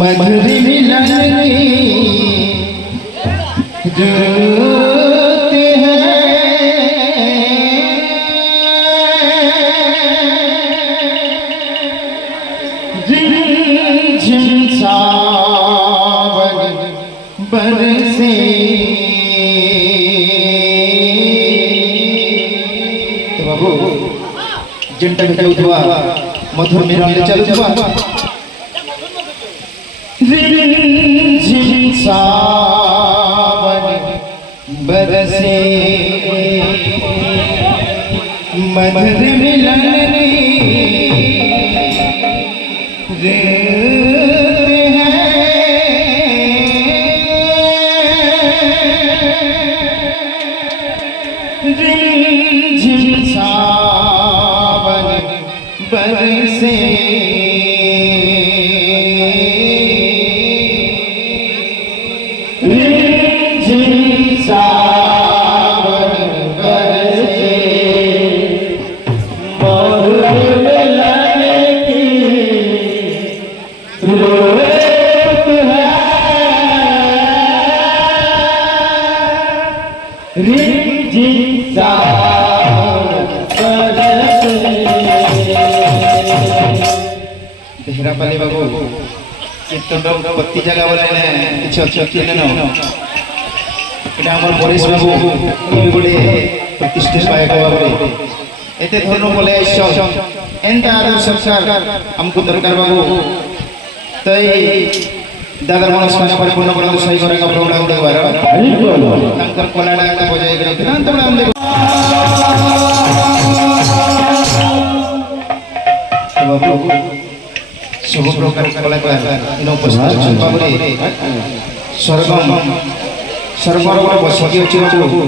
मधुर मिलन जोते हैं झिम सावन बरसे तो बाबू जिनटा भी उठवा मधुर मिलन ले चलुवा झिम सावन बरसे मधुर मिलन रे झिम सावन बरसे देहरा पाले बाबू कीर्तन पत्ती जगह बोले ने किछ अच्छी न एटा हमर परेश बाबू ये गोटे प्रतिष्ठित गायक बाबू एते धर्म बोले आइसो एंता आदर संस्कार हमको दरकार बाबू तई दादर मनस्कामना परिपूर्ण करन सही करेगा प्रोग्राम देवार तंकर कोलाडा का बजाय करे तुरंत प्रोग्राम दे बाबू शुभ प्रकार कलाकार इन उपस्थित बाबूरे स्वर्गम सर्वरवर बसकी अछि बाबू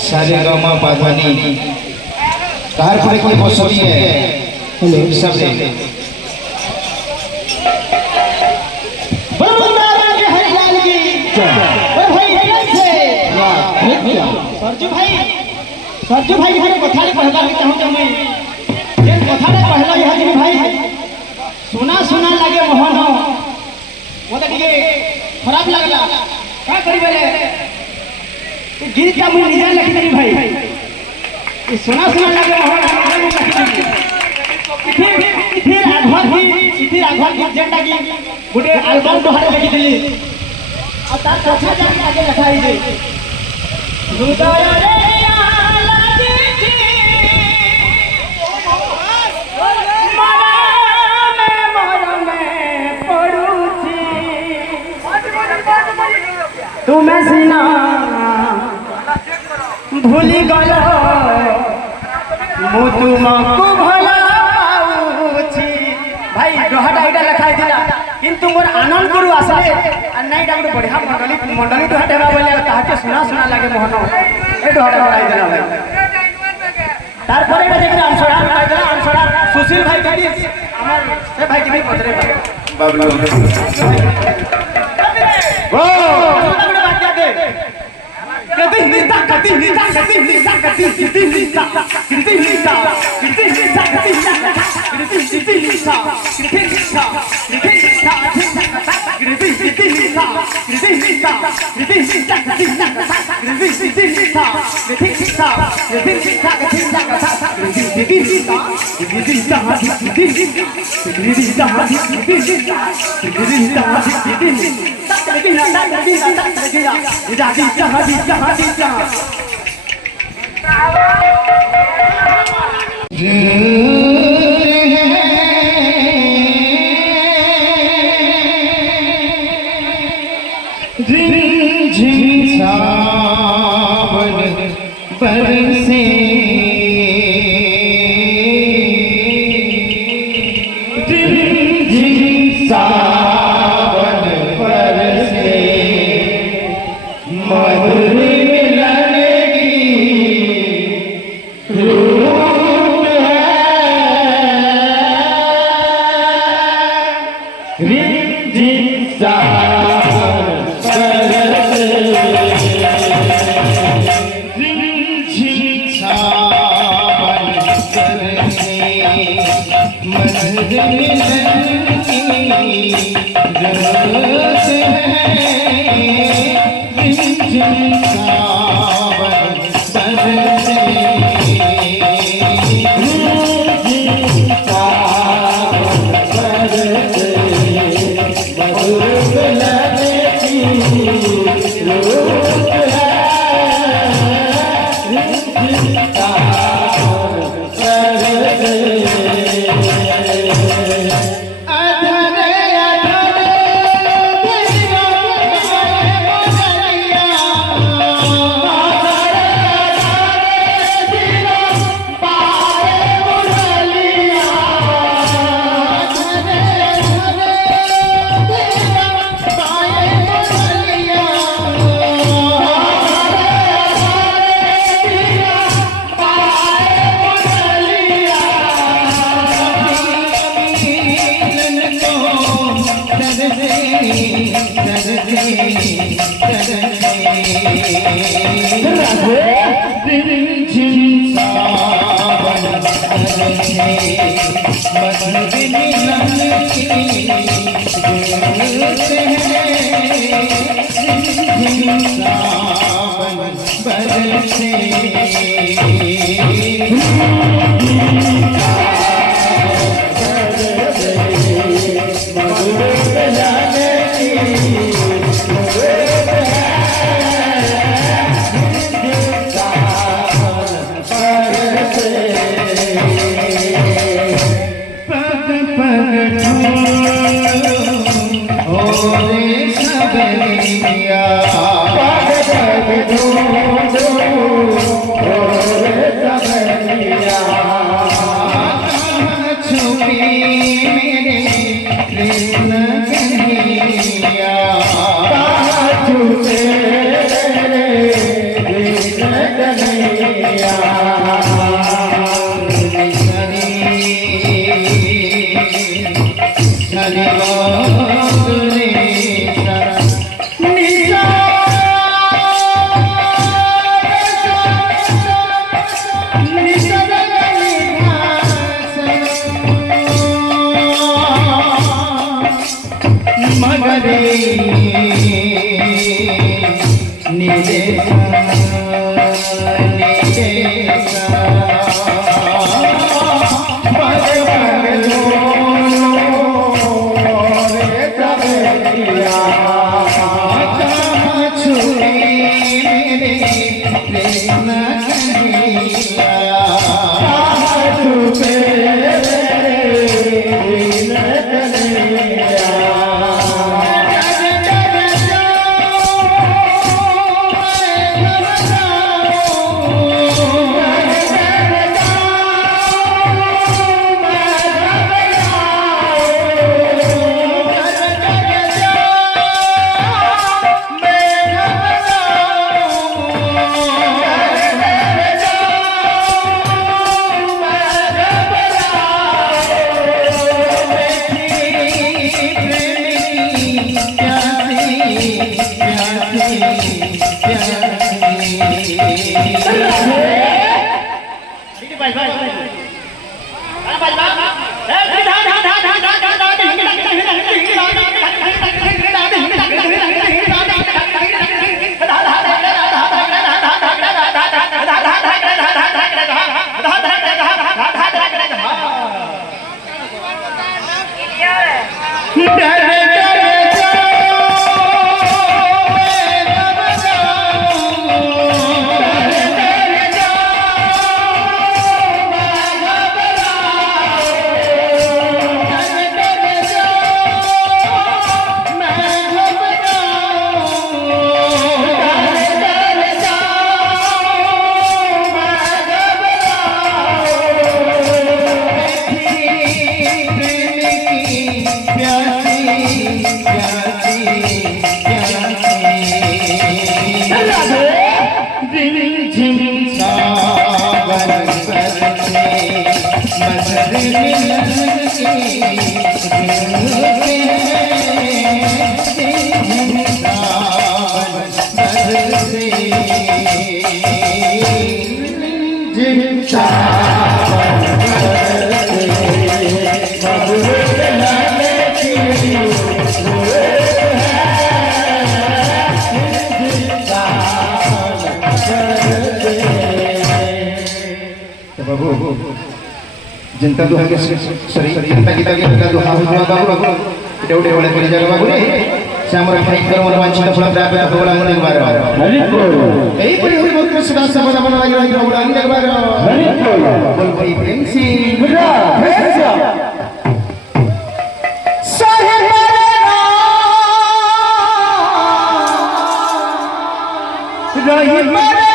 सारे गम पाधानी कार पर कोई बसती है सब से सरजू भाई हर कथा रे कहला के चाहू मैं जे कथा रे कहला यह जी भाई सुना सुना लागे मोहन हो मोते टिके खराब लागला का करी बेले गीत का मुई निजा लिखि देनी भाई ये सुना सुना लागे मोहन फिर आघर की जेंटा की गुटे एल्बम दोहारे लिखि देली आ तार कथा जाके आगे लिखाई दे हृदय रे तुम्हें सीना भूली गलो मु तुमको भला पाउछि भाई दोहाटा एटा लिखाई दिला किंतु मोर आनंद गुरु आसले आ नाही डाउट बढ़िया मंडली दोहाटा बोले ताके सुना सुना लागे मोहन ए दोहाटा लिखाई दिला भाई तार परे एटा जेकरा अंशरा लिखाई दिला अंशरा सुशील भाई गाड़ी हमर ए भाई के भी पत्रे बाबू ओ झिम सावन बरसे झिम सावन बरसे मधुर मिलन की रूप है झिम सावन मधुर मिलन की बाबू जनता दुहा के सॉरी जनता गीता के जनता दुहा हो बाबू एटा उडे वाले करी जागा बाबू रे से हमर भयंकर मन वांछित फल प्राप्त होला मन एक बार हरि बोल एई परि हरि बोल के सदा सदा बना लगी रही बाबू अंग एक बार हरि बोल भाई प्रेम से बुरा भेजा साहिब रही मरे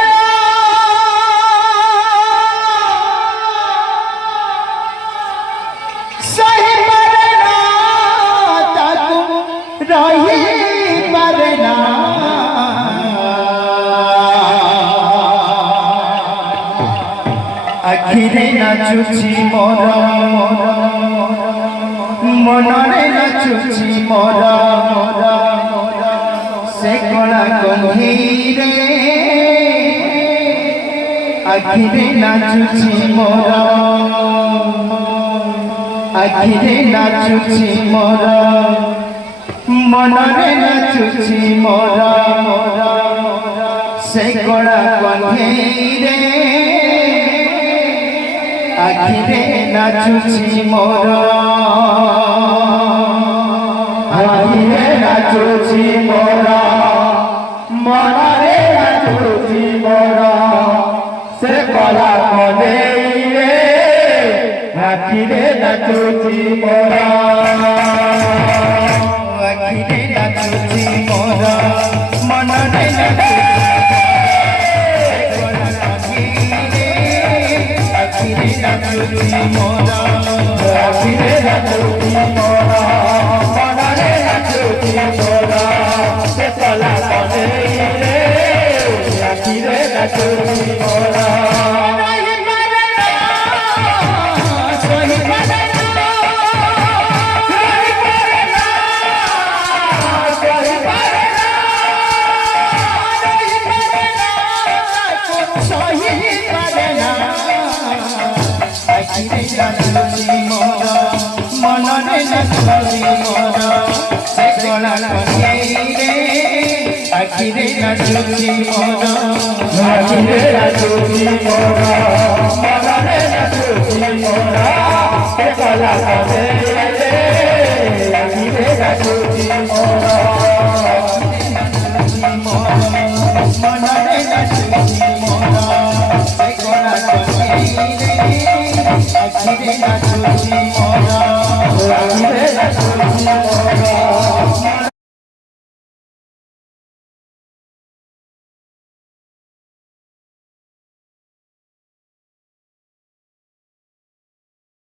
আখিরে নাচুছি মোর মনরে নাচুছি মোর সে কলা গম্ভীরে আখিরে নাচুছি মোর আখিরে নাচুছি মোর মনরে নাচুছি মোর সে কলা গম্ভীরে আখিরে নাচুছি মোর আখিরে নাচুছি মোর মনরে নাচুছি মোর সে কলা কলেইরে আখিরে নাচুছি মোর আখিরে নাচুছি মোর মনরে নাচুছি নাচুছি মোরা আখিরে নাচুছি মোরা মনরে নাচুছি মোরা সে কলা কলেইরে আখিরে নাচুছি মোরা আখিরে নাচুছি মোরা মনরে নাচুছি মোরা সে কলা কলেইরে আখিরে নাচুছি মোরা আখিরে নাচুছি মোরা মনরে নাচুছি মোরা সে কলা কলেইরে আখিরে নাচুছি মোরা মনরে নাচুছি মোরা সে কলা কলেইরে আখিরে নাচুছি